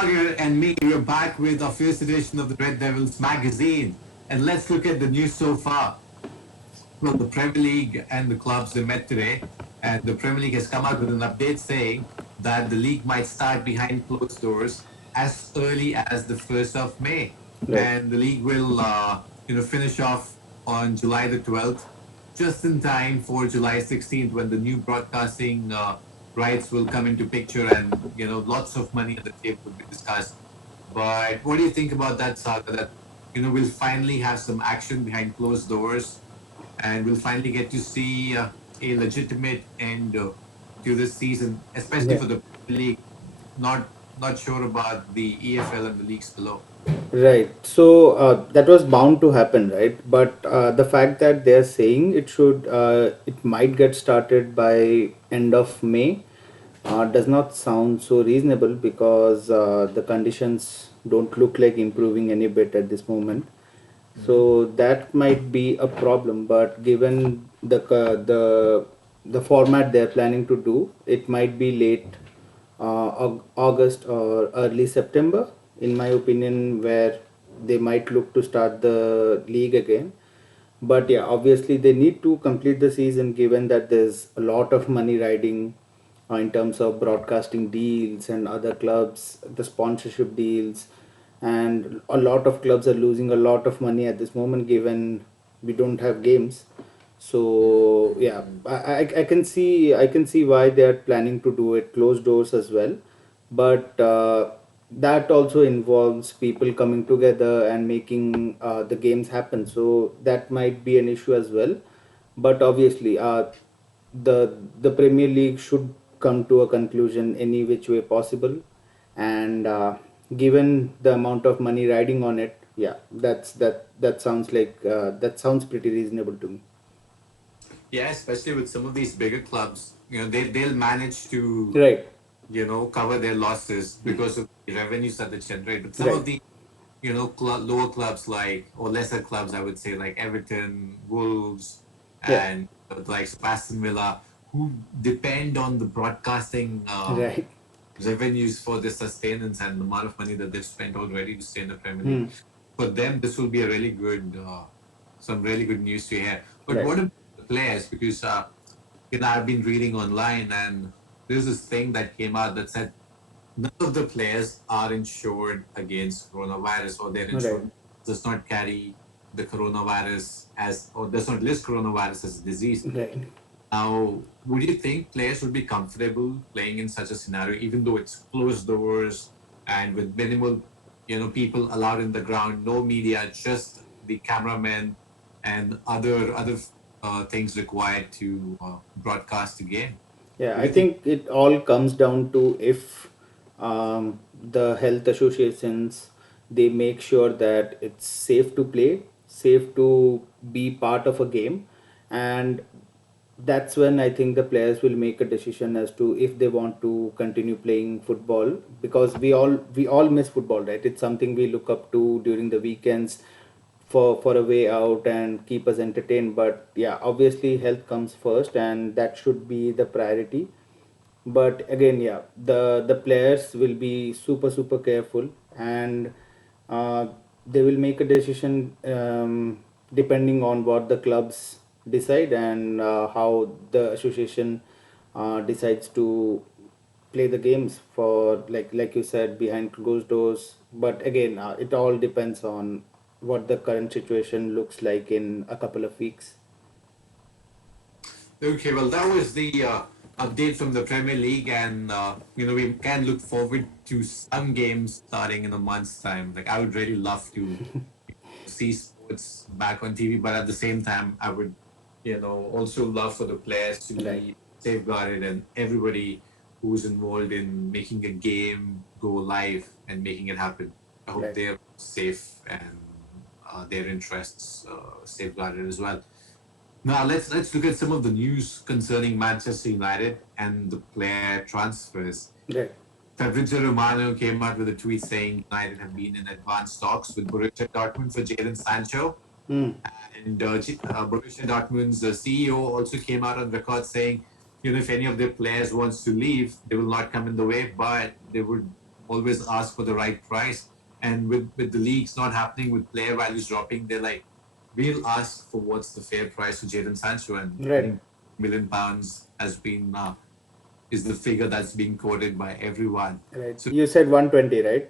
Sagar and me, we're back with our first edition of the Red Devils magazine. And let's look at the news so far. Well, the Premier League and the clubs they met today, and the Premier League has come out with an update saying that the league might start behind closed doors as early as the 1st of May. Right. And the league will, finish off on July the 12th, just in time for July 16th when the new broadcasting rights will come into picture and, lots of money on the table will be discussed. But what do you think about that, Saga? That, we'll finally have some action behind closed doors and we'll finally get to see a legitimate end to this season, especially Yeah. for the Premier League. Not sure about the EFL and the leagues below. Right. So that was bound to happen, right? But the fact that they're saying it might get started by end of May, does not sound so reasonable because the conditions don't look like improving any bit at this moment. Mhm. So that might be a problem. But given the format they're planning to do, it might be late August or early September, in my opinion, where they might look to start the league again. But yeah, obviously they need to complete the season given that there's a lot of money riding in terms of broadcasting deals and other clubs, the sponsorship deals, and a lot of clubs are losing a lot of money at this moment given we don't have games. So yeah, I can see why they are planning to do it closed doors as well, but that also involves people coming together and making the games happen. So that might be an issue as well. But obviously, the Premier League should come to a conclusion any which way possible, and given the amount of money riding on it, yeah, that sounds like that sounds pretty reasonable to me. Yeah, especially with some of these bigger clubs, they'll manage to Right, cover their losses because of the revenues that they generate. But some right, of the lower clubs like or lesser clubs, I would say like Everton, Wolves, yeah, and like Aston Villa, who depend on the broadcasting right. revenues for their sustenance and the amount of money that they've spent already to stay in the Premier League. Hmm. For them, this will be a really good, some really good news to hear. But Right, what about the players? Because I've been reading online, and there's this thing that came out that said none of the players are insured against coronavirus, or their right. insurance does not carry the coronavirus as, or does not list coronavirus as a disease. Right. Now, would you think players would be comfortable playing in such a scenario, even though it's closed doors and with minimal, people allowed in the ground, no media, just the cameramen and other things required to broadcast the game? Yeah, What I do you think? think it all comes down to if the health associations, they make sure that it's safe to play, safe to be part of a game, and that's when I think the players will make a decision as to if they want to continue playing football, because we all miss football, right? It's something we look up to during the weekends for a way out and keep us entertained. But yeah, obviously health comes first and that should be the priority. But again, yeah, the players will be super super careful, and uh, they will make a decision depending on what the clubs decide and how the association decides to play the games for, like you said, behind closed doors. But again, it all depends on what the current situation looks like in a couple of weeks. Okay, well, that was the update from the Premier League, and we can look forward to some games starting in a month's time. Like, I would really love to see sports back on TV, but at the same time, I would, also love for the players to Right, be safeguarded and everybody who's involved in making a game go live and making it happen. I hope right. they're safe and their interests safeguarded as well. Now let's look at some of the news concerning Manchester United and the player transfers. Right. Fabrizio Romano came out with a tweet saying United have been in advanced talks with Borussia Dortmund for Jadon Sancho. Hmm. And Borussia Dortmund's CEO also came out on record saying, if any of their players wants to leave, they will not come in the way, but they would always ask for the right price. And with the leagues not happening, with player values dropping, they're like, we'll ask for what's the fair price for Jadon Sancho. And I Right. think £1 million has been is the figure that's being quoted by everyone. Right. So You said 120, right?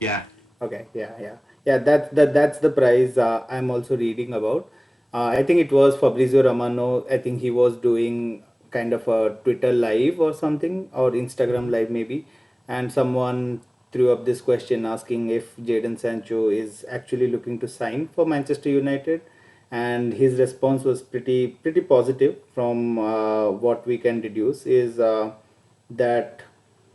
yeah. Okay, yeah, yeah, yeah. That's the price I'm also reading about. I think it was Fabrizio Romano. I think he was doing kind of a Twitter live or something, or Instagram live maybe, and someone threw up this question asking if Jadon Sancho is actually looking to sign for Manchester United, and his response was pretty positive from what we can deduce is that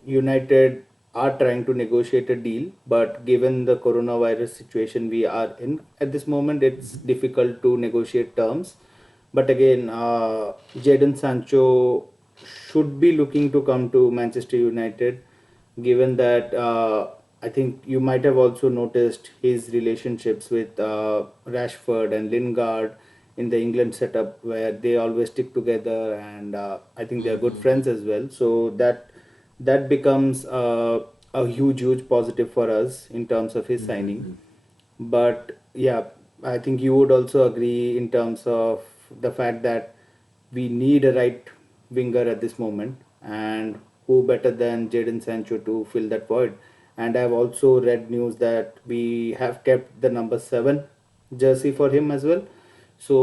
United are trying to negotiate a deal, but given the coronavirus situation we are in at this moment, it's difficult to negotiate terms. But again, Jadon Sancho should be looking to come to Manchester United, given that I think you might have also noticed his relationships with Rashford and Lingard in the England setup, where they always stick together, and I think they are good Mhm. friends as well. So that becomes a huge positive for us in terms of his signing. Mhm. But yeah, I think you would also agree in terms of the fact that we need a right winger at this moment, and who better than Jadon Sancho to fill that void. And I've also read news that we have kept the number 7 jersey for him as well. So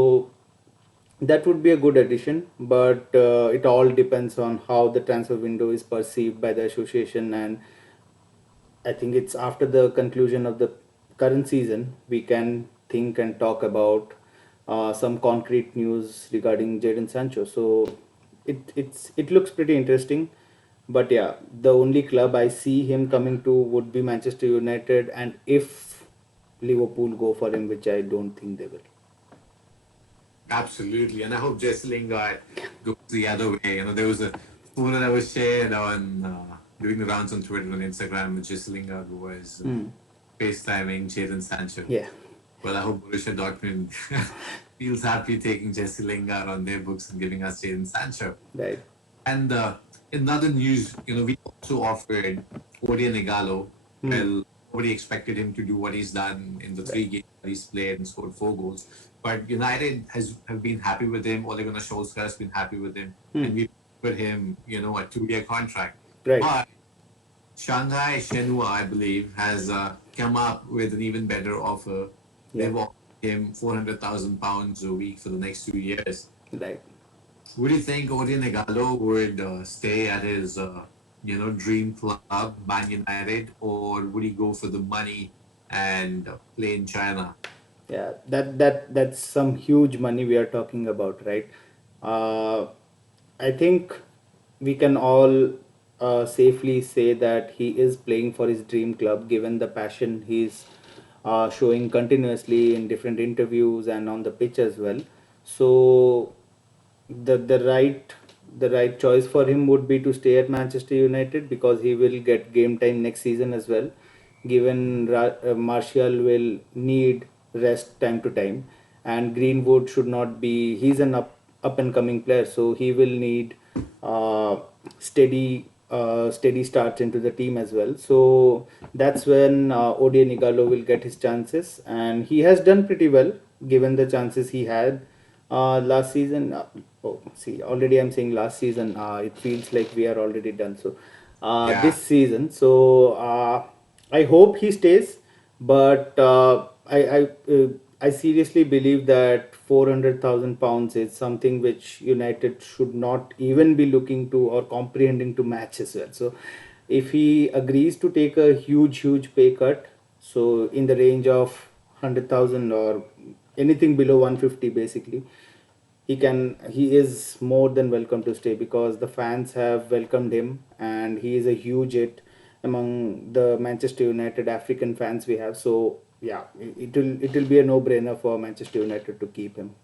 that would be a good addition, but it all depends on how the transfer window is perceived by the association. And I think it's after the conclusion of the current season we can think and talk about some concrete news regarding Jadon Sancho. So it looks pretty interesting, but yeah, the only club I see him coming to would be Manchester United, and if Liverpool go for him, which I don't think they will. Absolutely. And I hope Jesse Lingard goes the other way. There was a photo that was shared on doing the rounds on Twitter and Instagram with Jesse Lingard was Hmm. FaceTiming Jadon Sancho. Yeah. Well, I hope Borussia Dortmund feels happy taking Jesse Lingard on their books and giving us Jadon Sancho. Right. And in other news, we also offered Odion Ighalo. Hmm. Well, nobody expected him to do what he's done in the Right. 3 games that he's played and scored 4 goals. But United have been happy with him. Ole Gunnar Solskjaer has been happy with him, Hmm. and we put him, a 2-year contract. Right. But Shanghai Shenhua, I believe, has come up with an even better offer. Yeah. They've offered him £400,000 a week for the next 2 years. Right. Would you think Odion Ighalo would stay at his, dream club, Man United, or would he go for the money and play in China? Yeah, that's some huge money we are talking about, right? uh, I think we can all safely say that he is playing for his dream club, given the passion he's showing continuously in different interviews and on the pitch as well. So the right choice for him would be to stay at Manchester United, because he will get game time next season as well. Given Martial will need rest time to time, and Greenwood should not be. He's an up and coming player, so he will need uh, steady starts into the team as well. So that's when Odion Igalo will get his chances, and he has done pretty well given the chances he had last season. Oh, see, already I'm saying last season. It feels like we are already done. So, Yeah, this season. So, I hope he stays, but I seriously believe that £400,000 is something which United should not even be looking to or comprehending to match as well. So, if he agrees to take a huge pay cut, so in the range of 100,000 or anything below 150, basically he is more than welcome to stay, because the fans have welcomed him, and he is a huge hit among the Manchester United African fans we have. So yeah, it will be a no brainer for Manchester United to keep him.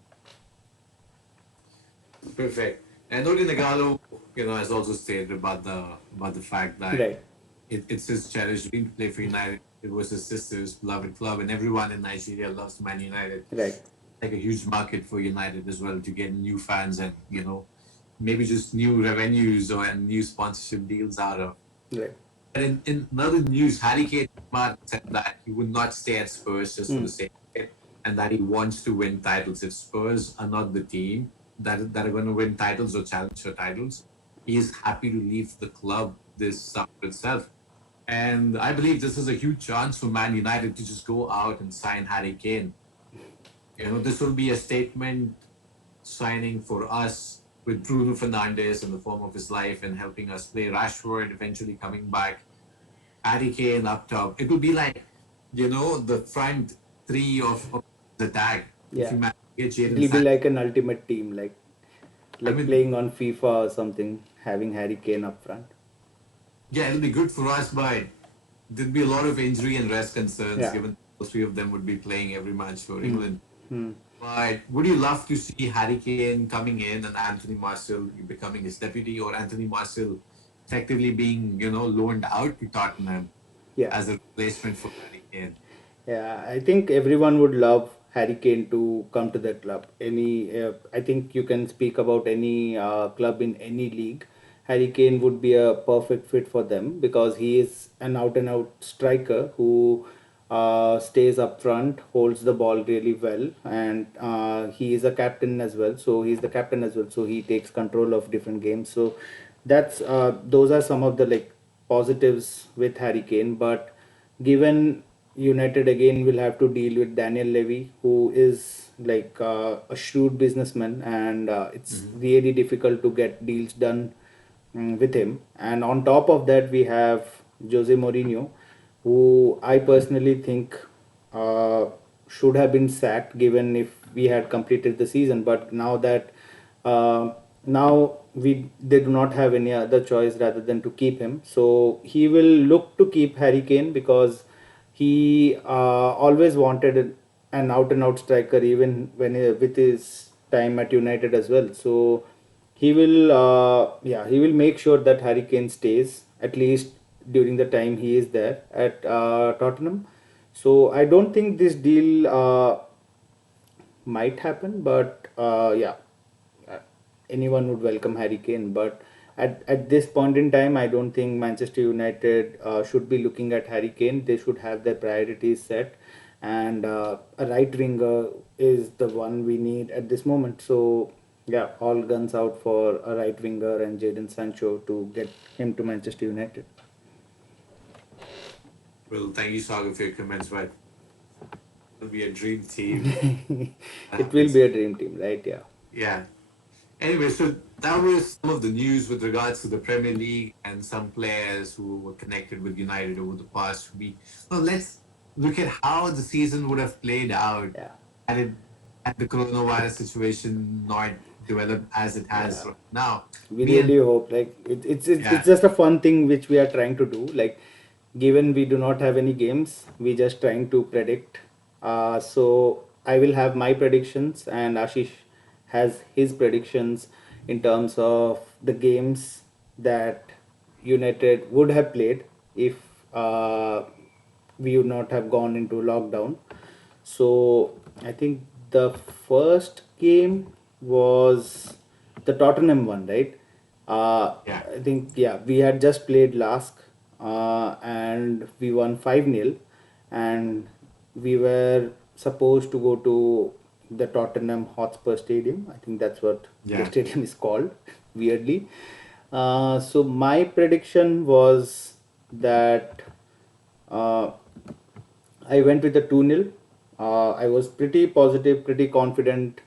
perfect. And Odion Ighalo, has also stated about the fact that Right. it's his cherished dream to play for United. It was his sister's beloved club, and everyone in Nigeria loves Man United. Right. Like a huge market for United as well to get new fans and maybe just new revenues or and new sponsorship deals out of. Right. in another news, Harry Kane came out and said that he would not stay at Spurs just for Hmm. the sake of it, and that he wants to win titles. If Spurs are not the team that are going to win titles or challenge for titles, he is happy to leave the club this summer itself. And I believe this is a huge chance for Man United to just go out and sign Harry Kane. This will be a statement signing for us with Bruno Fernandes in the form of his life and helping us play Rashford eventually coming back, Harry Kane up top. It will be like, the front three of the attack. If Yeah, you manage to get Jadon it'll be Sancho, like an ultimate team, I like mean, playing on FIFA or something, having Harry Kane up front. yeah, it'll be good for us, but there'd be a lot of injury and rest concerns Yeah. given all three of them would be playing every match for Hmm. England. Hmm. But would you love to see Harry Kane coming in and Anthony Martial becoming his deputy, or Anthony Martial effectively being, loaned out to Tottenham Yeah. as a replacement for Harry Kane? Yeah, I think everyone would love Harry Kane to come to the club. I think you can speak about any club in any league. Harry Kane would be a perfect fit for them because he is an out and out striker who stays up front, holds the ball really well, and he is a captain as well. So he's the captain as well. So he takes control of different games. So that's those are some of the like positives with Harry Kane, but given United again will have to deal with Daniel Levy, who is like a shrewd businessman, and it's Hmm. really difficult to get deals done with him. And on top of that, we have Jose Mourinho, who I personally think uh, should have been sacked given if we had completed the season. But now that uh, now they do not have any other choice rather than to keep him, so he will look to keep Harry Kane because he always wanted an out and out striker even with his time at United as well. So he will make sure that Harry Kane stays at least during the time he is there at Tottenham. So I don't think this deal might happen, but uh, anyone would welcome Harry Kane. But at this point in time, I don't think Manchester United should be looking at Harry Kane. They should have their priorities set, and a right winger is the one we need at this moment. So yeah, all guns out for a right winger and Jadon Sancho to get him to Manchester United. Well, thank you, Sagar, for your comments, but it'll be a dream team. It will It's, be a dream team, right? Yeah. yeah. Anyway, so that was some of the news with regards to the Premier League and some players who were connected with United over the past week. Now let's look at how the season would have played out Yeah. had it had the coronavirus situation not developed as it has Yeah. right now. We Me and really hope it's yeah, just a fun thing which we are trying to do, like given we do not have any games, we just trying to predict. So I will have my predictions and Ashish has his predictions in terms of the games that United would have played if uh, we would not have gone into lockdown. So I think the first game was the Tottenham one, right? yeah, I think yeah, we had just played last, and we won 5-0, and we were supposed to go to the Tottenham Hotspur Stadium. I think that's what the yeah, stadium is called, weirdly. So my prediction was that uh, I went with a 2-0. I was pretty positive, pretty confident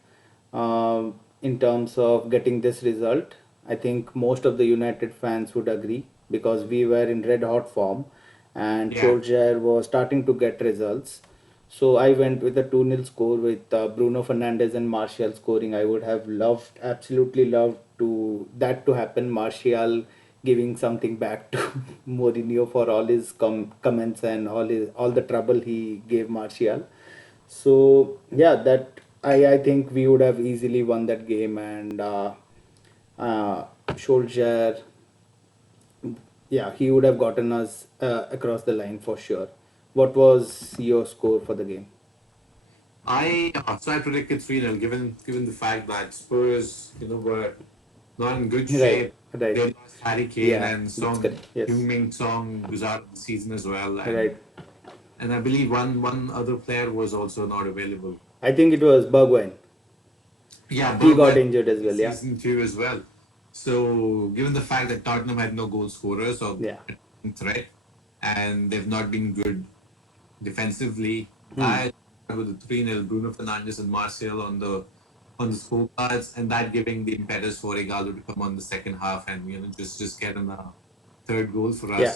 in terms of getting this result. I think most of the United fans would agree because we were in red hot form and yeah. Solskjaer was starting to get results. So I went with a 2-0 score with Bruno Fernandes and Martial scoring. I would have loved, absolutely loved to happen. Martial giving something back to Mourinho for all his comments and all the trouble he gave Martial. So yeah, that I think we would have easily won that game, and Solskjaer, yeah, he would have gotten us across the line for sure. What was your score for the game? So I predicted 3-0 given the fact that Spurs, were not in good Right. shape Right. They lost Harry Kane Yeah, and that's Song correct. Yes. Heung-min Song was out of the season as well, Right. and I believe one other player was also not available. I think it was Bergwijn. Yeah, He got Bergwijn injured as well. Yeah. season two as well. So given the fact that Tottenham had no goal scorers or Yeah. threat, and they've not been good defensively, Hmm. I started with the 3-0 Bruno Fernandes and Martial on the scorecards, and that giving the impetus for Ighalo to come on the second half and just get in a third goal for Yeah. us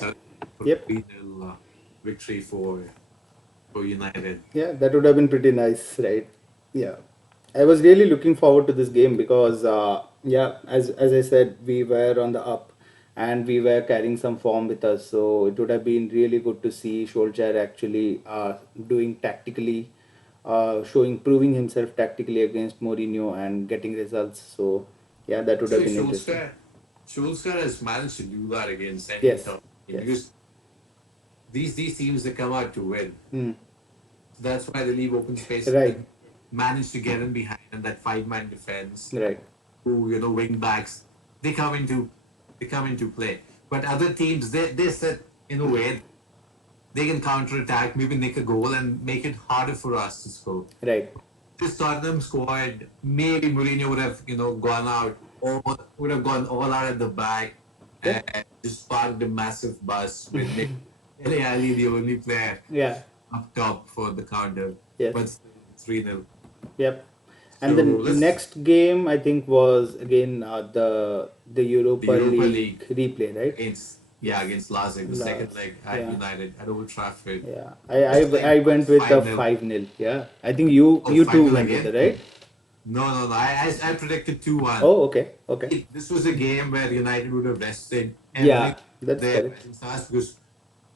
for Yep. 3-0 victory for United. Yeah, that would have been pretty nice, right? Yeah, I was really looking forward to this game because, yeah, as I said, we were on the up, and we were carrying some form with us. So it would have been really good to see Solskjaer actually doing tactically, showing proving himself tactically against Mourinho and getting results. So yeah, that would have Actually, been interesting. Solskjaer has managed to do that against any Yes. top team Yes. because these teams they come out to win. Mm. That's why they leave open space. Right. They manage to get in behind in that five-man defense. Right. Who wing backs they come into they come into play. But other teams they sit in a way they can counter attack, maybe nick a goal and make it harder for us to score. Right. This Tottenham squad, maybe Mourinho would have gone out or would have gone all out at the back Yep. and just sparked a massive bus with maybe Dele Alli the only player Yeah. up top for the counter, Yes. but still 3-0. Yep. So And the let's next game I think was again the the Europa Europa League League replay, right? against Yes. against Lazio, the second Last. leg at Yeah. United at Old Trafford. Yeah. First leg I was went with the 5-0. 5-0. Yeah. I think you too 5-0 went with again? it, right? No. I predicted 2-1. Oh, okay. Okay. This was a game where United would have rested Yeah, every that's there correct. against us because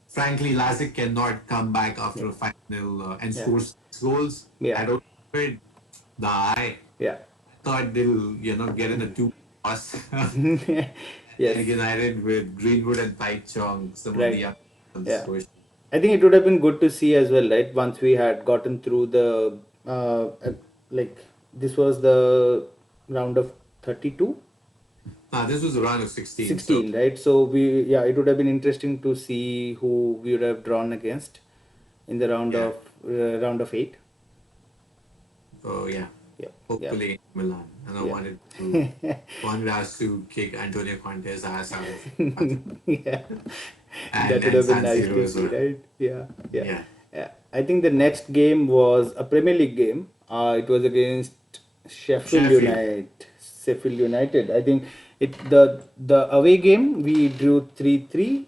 frankly, Lazic cannot come back Yeah. after a 5-0 and Yeah. score 6 goals. Yeah. I don't know. Nah, I Yeah. thought they'll, get in a two loss. Yes. And United with Greenwood and Tai Chong, some of the Right. young on the Yeah. score sheet. I think it would have been good to see as well, right? Once we had gotten through the like this was the round of 32, This was a round of 16. So, 16, right? So we, yeah, it would have been interesting to see who we would have drawn against in the yeah. round of 8. Oh, yeah. Yeah. Yeah. Hopefully Milan. And I Yeah. wanted us to kick Antonio Conte's ass out of Yeah. That would and have been San nice Siro to as see, well. right? Yeah. Yeah. Yeah. Yeah. I think the next game was a Premier League game. It was against Sheffield Sheffield. United. Sheffield United. I think the away game we drew 3-3,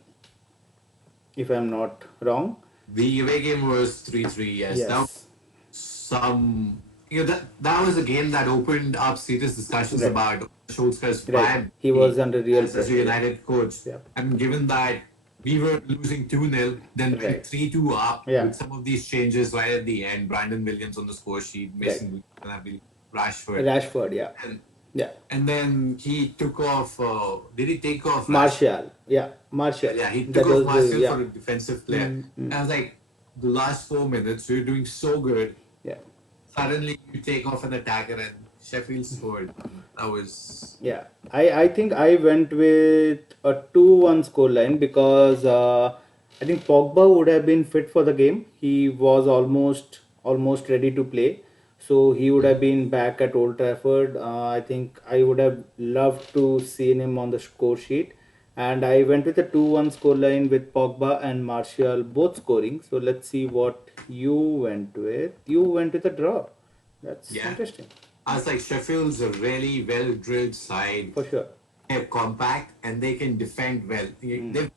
if I'm not wrong. The away game was 3-3, yes. That was Yes. some that was a game that opened up serious discussions Right. about Solskjaer's Right. viability He was under real as a pressure. Yeah. United coach. Yeah. And given that we were losing 2-0, then went Right. 3-2 up Yeah. with some of these changes right at the end. Brandon Williams on the score sheet, Right. Mason Greenwood, and I believe Rashford. Rashford. Yeah. And, Yeah. and then he took off. Did he take off Rashford? Martial. Yeah. Martial. Yeah, he That took off was the, Martial yeah. for a defensive player. Mm-hmm. And I was like, the last 4 minutes, we were doing so good. Yeah. Suddenly, you take off an attacker and Sheffield scored. That was. Yeah, I think I went with a 2-1 scoreline because I think Pogba would have been fit for the game. He was almost ready to play, so he would have been back at Old Trafford. I think I would have loved to seen him on the score sheet, and I went with a 2-1 scoreline with Pogba and Martial both scoring. So let's see what you went with. You went with a draw. That's Yeah. interesting I was like, Sheffield's a really well drilled side. for sure. They're compact and they can defend well. They've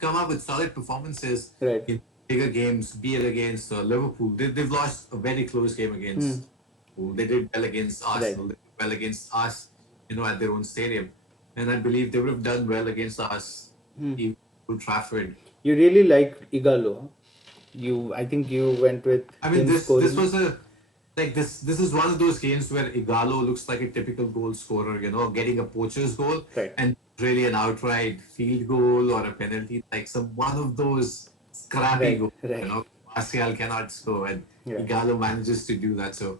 come up with solid performances Right. in bigger games, be it against Liverpool. They've lost a very close game against Liverpool. They did well against Right. Arsenal. They did well against us, at their own stadium. And I believe they would have done well against us in Old Trafford. You really like Ighalo. Huh? I think you went with I mean, him this scoring. was this is one of those games where Ighalo looks like a typical goal scorer, getting a poacher's goal, Right. and really an outright field goal or a penalty, like some one of those scrappy Right. goals. Right. Martial cannot score, and Yeah. Ighalo manages to do that. So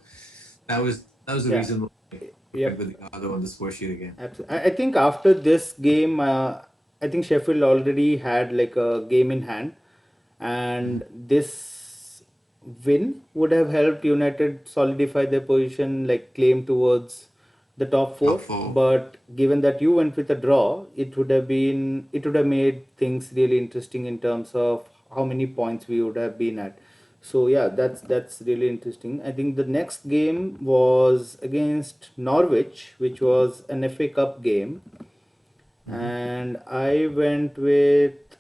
that was the Yeah. reason why. went Yep. with Ighalo on the score sheet again. Absolutely. I think after this game, I think Sheffield already had like a game in hand, Mhm. and this win would have helped United solidify their position, like claim towards the top Top four. four. But given that you went with a draw, it would have made things really interesting in terms of how many points we would have been at. So yeah, that's really interesting. I think the next game was against Norwich, which was an FA Cup game, Mhm. and I went with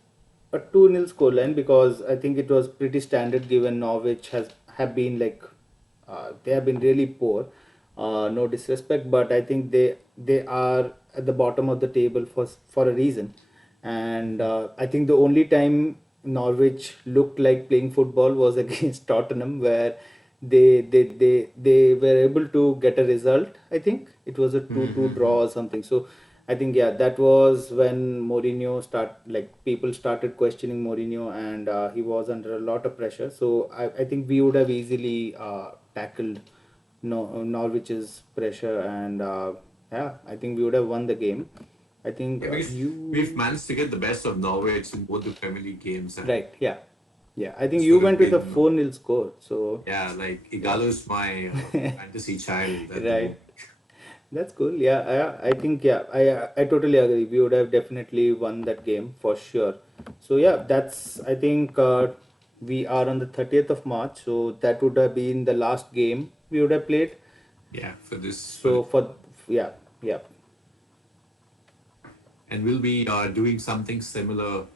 a 2-0 scoreline because I think it was pretty standard given Norwich has have been like they have been really poor. No disrespect, but I think they are at the bottom of the table for a reason. And I think the only time Norwich looked like playing football was against Tottenham, where they were able to get a result. I think it was a 2-2 Mhm. draw or something. So I think yeah, that was when Mourinho people started questioning Mourinho, and he was under a lot of pressure. So I think we would have easily tackled Norwich's pressure, and yeah, I think we would have won the game. I think Yeah, because we've you managed to get the best of Norwich in both the Premier League games, and right, yeah, yeah. I think this you would have went with a been 4-0 score. So yeah, like yeah, Ighalo's my fantasy child at the right. moment. That's cool. Yeah, I think yeah, I totally agree. We would have definitely won that game for sure. So yeah, that's I think we are on the 30th of March. So that would have been the last game we would have played. Yeah, for So for yeah, yeah, and we'll be doing something similar,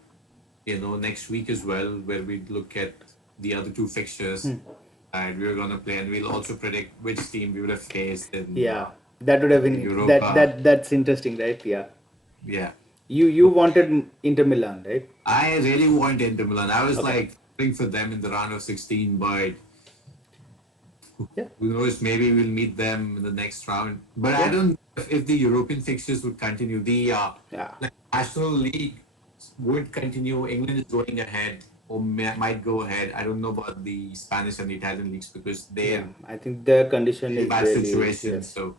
next week as well, where we look at the other two fixtures and we're gonna play, and we'll also predict which team we would have faced in yeah. That would have been Europa. that's interesting, right? Yeah. Yeah, You wanted Inter Milan, right? I really want Inter Milan. I was Okay. like rooting for them in the round of 16, but Yeah. who knows? Maybe we'll meet them in the next round. But I Yeah. don't know if the European fixtures would continue. The Yeah. like National League would continue. England is going ahead or might go ahead. I don't know about the Spanish and the Italian leagues because Yeah. they're I think their condition in is bad really situations. yes. So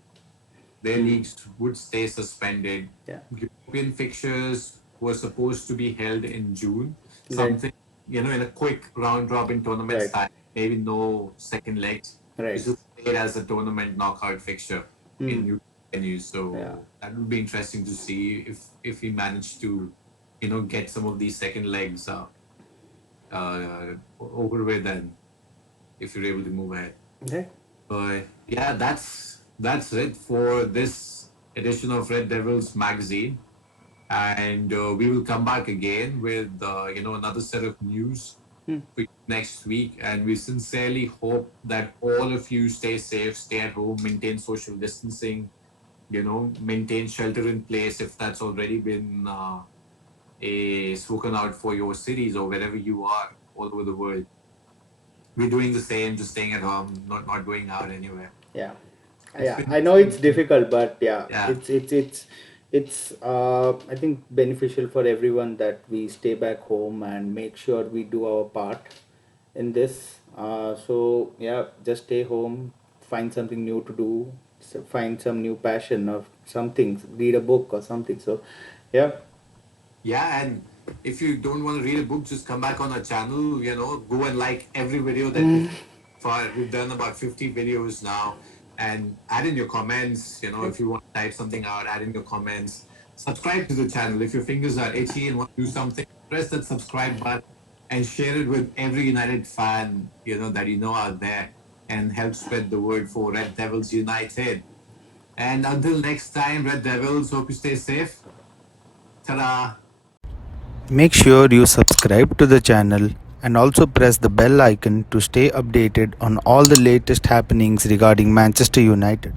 their leagues would stay suspended. Yeah. European fixtures were supposed to be held in June. Right. Something, in a quick round robin tournament Right. style, maybe no second legs. Right. This is played as a tournament knockout fixture in Hmm. new venues. Yeah. So that would be interesting to see if we manage to, get some of these second legs over with, and if you're able to move ahead. Okay. Yeah, that's it for this edition of Red Devils magazine, and we will come back again with another set of news for you next week. And we sincerely hope that all of you stay safe, stay at home, maintain social distancing, maintain shelter in place if that's already been a spoken out for your cities or wherever you are all over the world. We're doing the same, just staying at home, not going out anywhere. Yeah. It's Yeah. been I know it's difficult, but yeah, yeah. it's I think beneficial for everyone that we stay back home and make sure we do our part in this. So yeah, just stay home, find something new to do, find some new passion of something, read a book or something. So yeah, Yeah, and if you don't want to read a book, just come back on our channel, go and like every video that we've done about 50 videos now, and add in your comments, if you want to type something out, add in your comments. Subscribe to the channel. If your fingers are itchy and want to do something, press that subscribe button and share it with every United fan, that out there, and help spread the word for Red Devils United. And until next time, Red Devils, hope you stay safe. Ta-da! make sure you subscribe to the channel and also press the bell icon to stay updated on all the latest happenings regarding Manchester United.